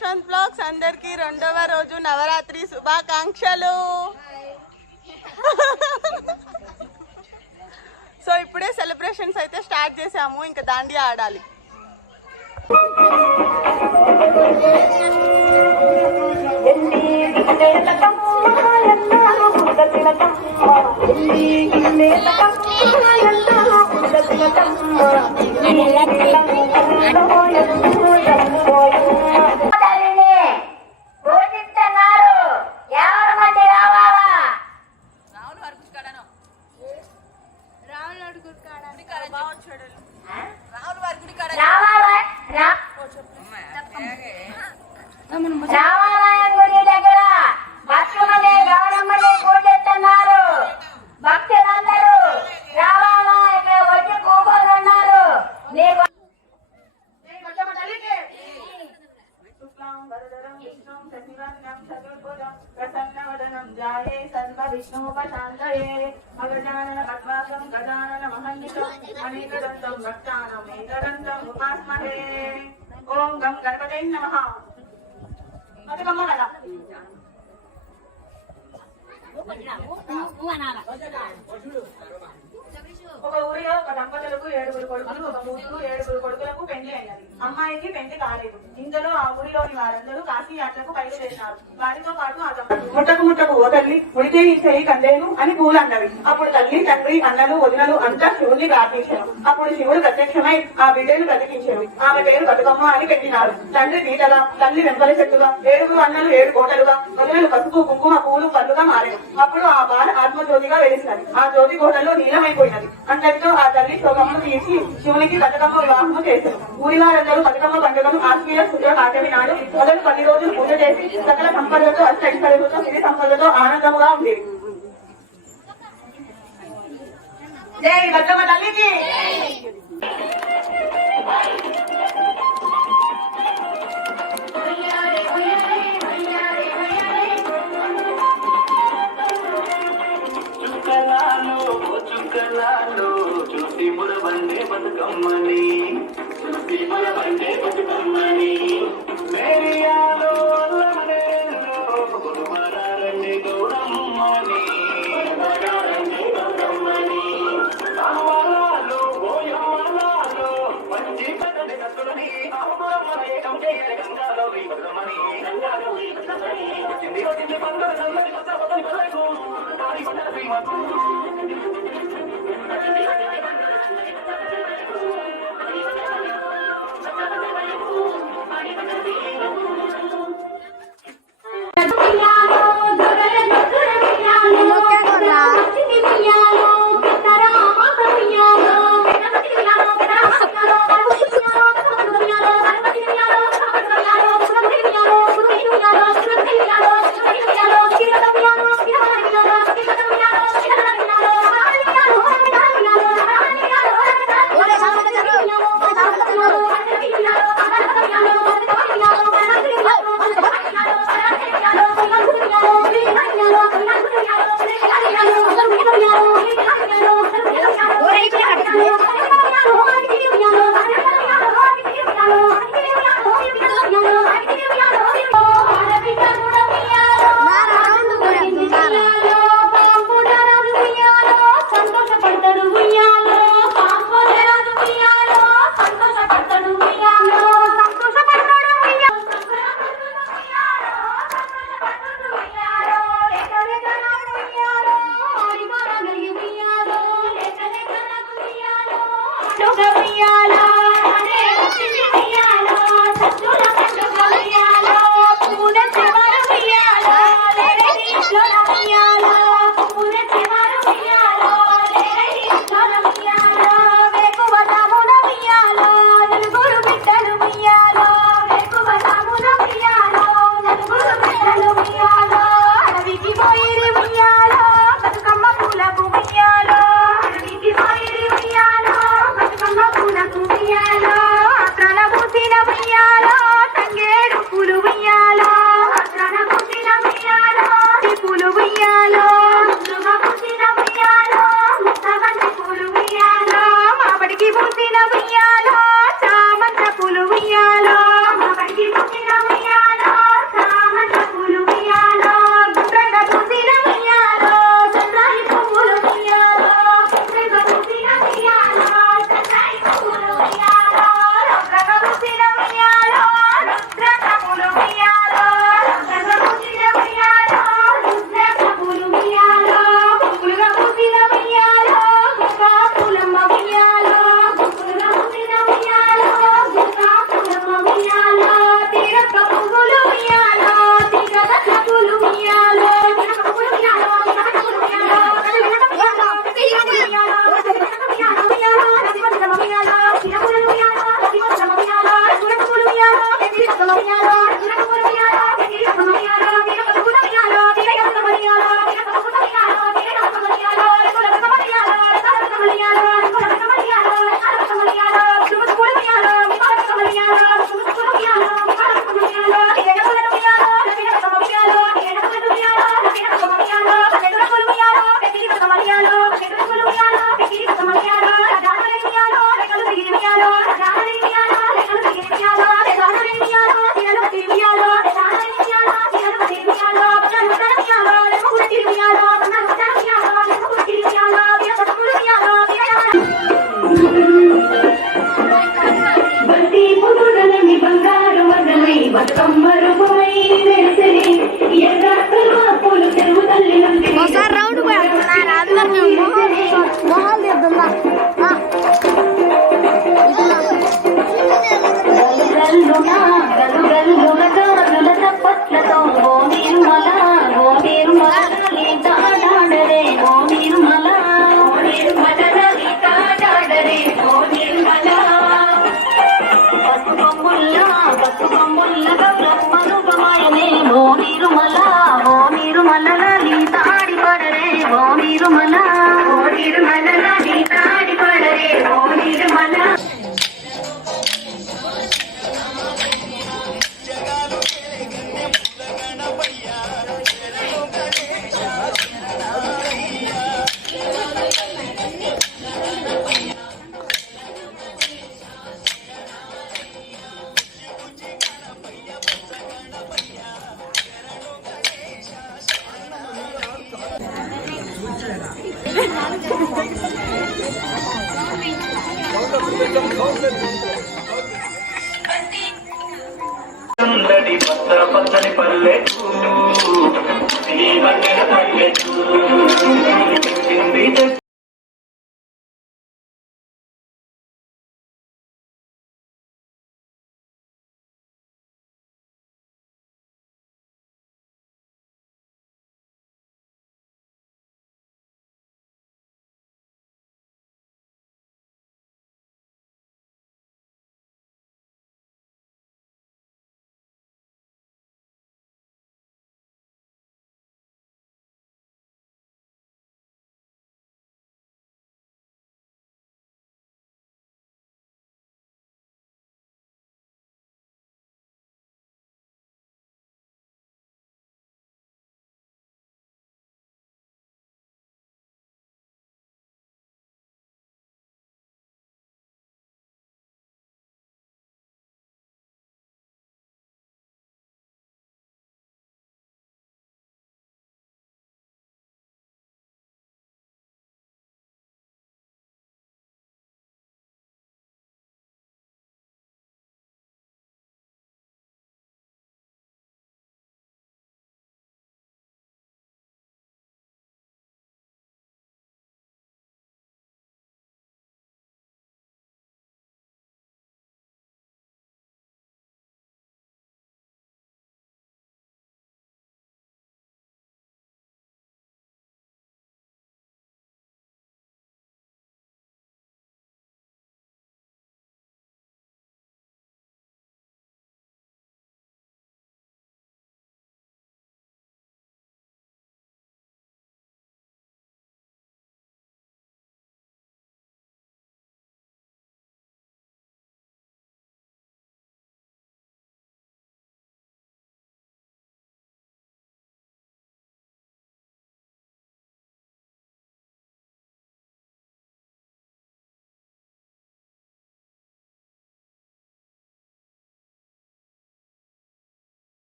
Yashwant blogs అందరికి రెండవ రోజు నవరాత్రి శుభాకాంక్షలు. సో ఇప్పుడే సెలబ్రేషన్స్ అయితే స్టార్ట్ చేసాము ఇంకా దాండియా ఆడాలి తల్లిని పూజిస్తున్నారు ఎవరి మంది రావాలా రావాలా రా- రామాలయం గుడి దగ్గర భక్తులని గౌరమ్మని పూజిస్తున్నారు భక్తులందరూ రావాలా ఇక్కడ వచ్చి ఓం గం గణపతే నమ. 好，这个摸来了。我管你了，我我我拿了。ఒక ఊరిలో ఒక దంపతులకు ఏడుగురు కొడుకులు ఒక మూడుకు ఏడుగురు కొడుకులకు పెళ్ళి అయినది అమ్మాయికి పెళ్ళి కాలేదు. ఇందులో ఆ ఊరిలోని వారందరూ కాశీ యాత్రకు బయలుదేరినారు. వారితో పాటు ఆ దంపతులు ముట్టకు ముట్టకు ఓ తల్లి ముడితే ఈ చెయ్యి కందేను అని పూలు అన్నవి అప్పుడు తల్లి తండ్రి అన్నలు వదినలు అంతా శివుని ప్రార్థించారు. అప్పుడు శివుడు ప్రత్యక్షమై ఆ బిడ్డను బ్రతికించారు ఆమె పేరు బతుకమ్మ అని పెట్టినారు. తండ్రి పీటగా తల్లి వెంపలి చెట్టుగా ఏడుగురు అన్నలు ఏడు కోటలుగా వదినలు పసుపు కుంకుమ పూలు పళ్ళుగా మారారు అప్పుడు ఆ బాల ఆత్మజ్యోతిగా వెలిసినది. ఆ జ్యోతి కోటలో నీలమైపోయినది. అంతటితో ఆ తల్లి శోకమును తీసి శివునికి బతుకమ్మ వివాహము చేశారు ఊరి వారందరూ బతుకమ్మ పండుగను ఆత్మీయ శుక్ర పాఠమి నాడు మొదలు పది రోజులు పూజ చేసి సకల సంపదలతో అష్టైశ్వర్యలతో సిరి సంపదలతో ఆనందముగా ఉండేది. జై బతుకమ్మ తల్లికి! బండే బతుకమ్మని చూసి బండే బతుకమ్మని మేరియాలో అల్లమనేలో గౌరమ్మని. గౌరమ్మని. మంచి కత్తులని గంగాలో ఈ బతుకమ్మని గంగాలో ఈ బతుకమ్మని వచ్చింది వచ్చింది కొత్త Hello, Daniela.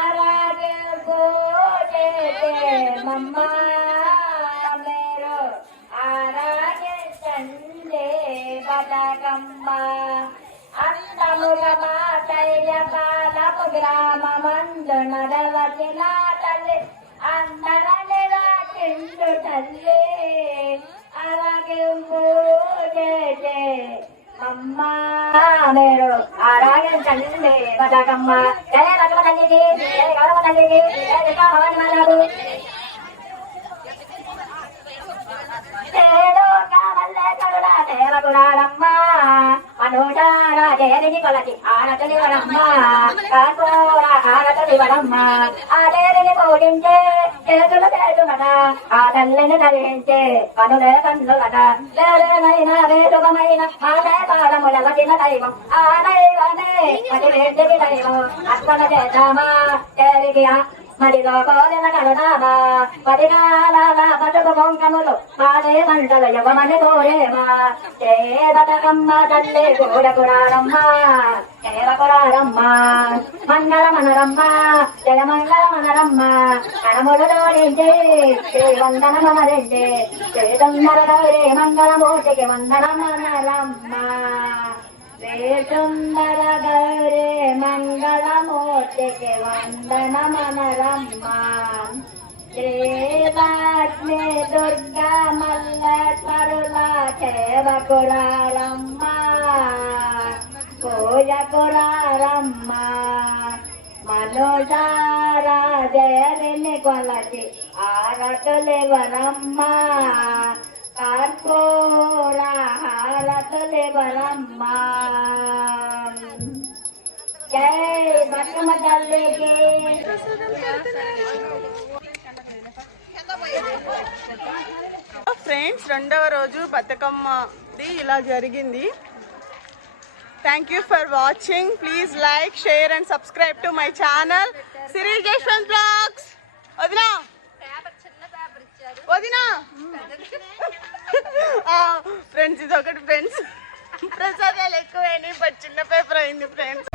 అలాగే పోతే మమ్మ మీరు అలాగే తండ్రి బతకమ్మ అందముగ మాతయ్య పాలపు గ్రామమందు నడవచిన తల్లి అందరని రాచిండు తల్లి అలాగే పూజే అమ్మా మీరు ఆరాగం తల్లి బతకమ్మ జయ బతుక తల్లికి జయ గౌరవ తల్లికి జయ భవాని మాతాకు కొలటి ఆనతలి వడమ్మ కాకోర ఆనతలి వడమ్మ. ఆ దేవిని పూజించే చేతులు చేతుమట ఆ తల్లిని ధరించే కనులే కన్నులట లేదైన వేదుకమైన ఆదే పాదముల వదిన దైవం ఆ దైవమే అది వేదికి దైవం. అర్పణ చేద్దామా దేవికి మదిలో కోరిన కరుణామా పదిగాల పటుకు పొంగ పాడే మంటలు యవమని కోరేమా. ఏ బతుకమ్మ తల్లి కూడకురారమ్మ ఏవకురారమ్మ మంగళ మనరమ్మ జయ మనరమ్మ. కరములు తోడించి శ్రీ వందన మనరెడ్డి శ్రీ తొందర మంగళమూర్తికి వందన మనరమ్మ. శ్రీ సుందర మంగళమూర్తికి వందన మనరమ్మ శ్రీ దుర్గా మల్లేశ్వరుల సేవకురారమ్మ పూజకురారమ్మ మనోజారా దేవిని కొలచి ఆరతులివరమ్మ కర్పూర హారతులివరమ్మ జై బతుకమ్మ తల్లికి. ఫ్రెండ్స్ రెండవ రోజు బతుకమ్మది ఇలా జరిగింది. Thank you for watching please like share and subscribe to my channel series Jashwanth blogs వదినా. వదినా. ఫ్రెండ్స్ ఇది ఒకటి ఫ్రెండ్స్ ప్రసాదాలు ఎక్కువైనాయి బట్ చిన్న పేపర్ అయింది ఫ్రెండ్స్